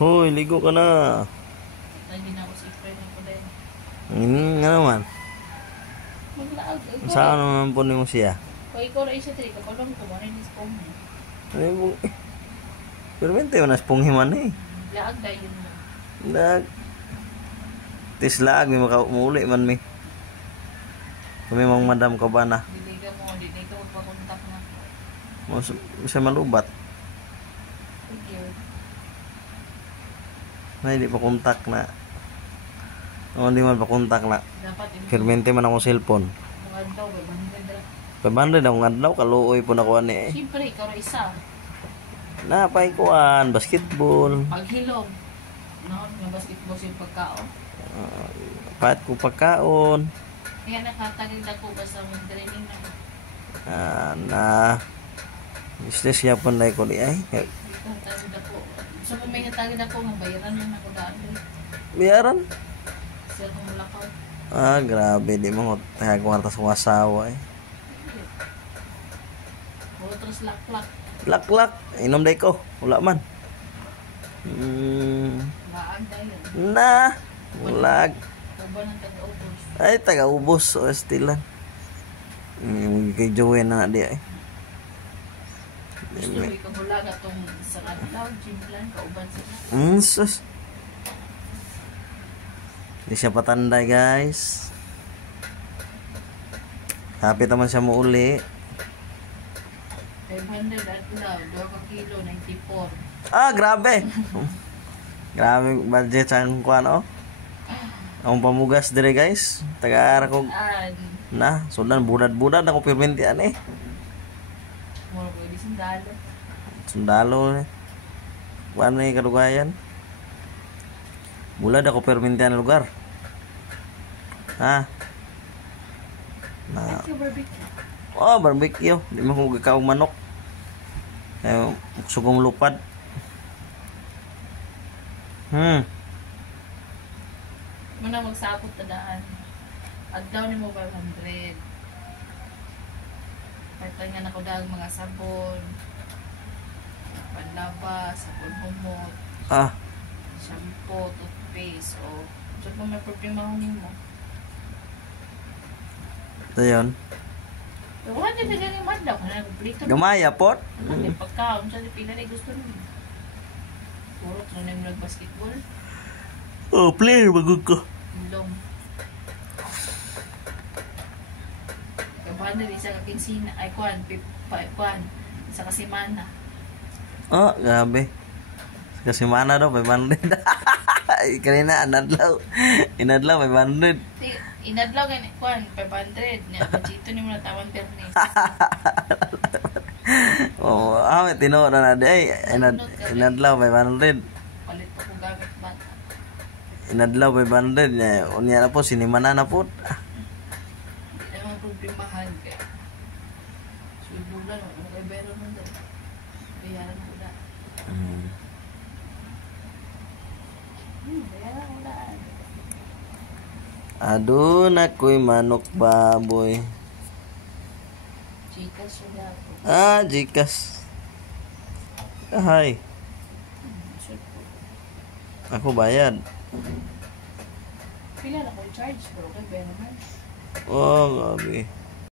Hoy, ligo ka na. Lagi na ako sa friend ko din. Nga naman. Maglaag. Saan naman po mo siya? Kung ikaw na isa tiri, kapalong ko, marinis ko mo. Ay mo. Pero mente mo nas punghiman eh. Laag na yun mo. Lag. Tislaag may makaumuli man mi. Kami mang madam ka ba na? Hindi ka magpakontak na. Siya malubat. Thank you. Na hindi pa kontak na. O hindi man pa kontak na. Dapat Firmente man akong cellphone. mga daw, ba? Manhidra. 500 akong adlaw, kaluoy po na kuha ni eh. Siyempre, ikaw na isa. Napay kuhan, basketball. Paghilom. No, yung basketball sa pagkaon. Pat ko pagkaon. Kaya nakatagil ako basta may training na. Na. Istes siya po na ko di ay. Nakatagil ako. So kung may natagil ako, mabayaran yun ako dati. Biyaran? Siya kung mulakaw. Grabe. Di mo kwarta sa asawa eh. Otros laklak. Lak-lak. Inom day ko. Wala man. Laag dahil. Na. Lag. Uban ang taga-ubos. Ay, taga-ubos. O, estilan. Kay Joey na di ay. Gusto mo ikabulag atong sarap daw, gym plan, kauban sila. Sus. Di siya patanday guys. Happy naman siya mo uli. 500 at daw, 2 kilo, 94. Grabe. Grabe budget sa kuan oh. Ang pamugas dire guys. Taga-ara ko na, sundan budad-budad ako permentian eh. Mo pwede sundalo. Sundalo eh. Kuan eh kadugayan. Bulad ako permentian lugar. Na. Barbecue. Di mo ko gakaw manok. Sugong lupad. Muna magsapot na daan. Adlaw ni mo 500. Pagtan nga nako dag mga sabon. Panlaba, sabon humot. Shampoo, toothpaste, o. So kung may problema ko mo. Ito yun. Wala din na yung madlaw. Nagplito. Gamaya pot. Pagkaon siya, pila na gusto nyo. Puro ka na yung nag-basketball. Player magod ko. Long. Kabahan na isa kaking sina. Ay, kuan. Isa kasimana. Grabe. Kasimana daw, 500. Kanina, inadlaw, 500. Inadlaw ka na, kuan, 500. Chito ni mo na tawan perni. May tinuod na di ay. Inadlaw, 500. Palit ko gamit ba? Inadlaw, 500. Unya na po, sinimana na po. Hindi naman problemahan ka. Subulan, kay Bero mo doon. Bayaran ko na. Bayaran ko na. Adun ako'y manok baboy. Chikas siya dapat. Jikas. Hi. Ako bayad. Pila na ko charge, pero kay Bero man. Grabe.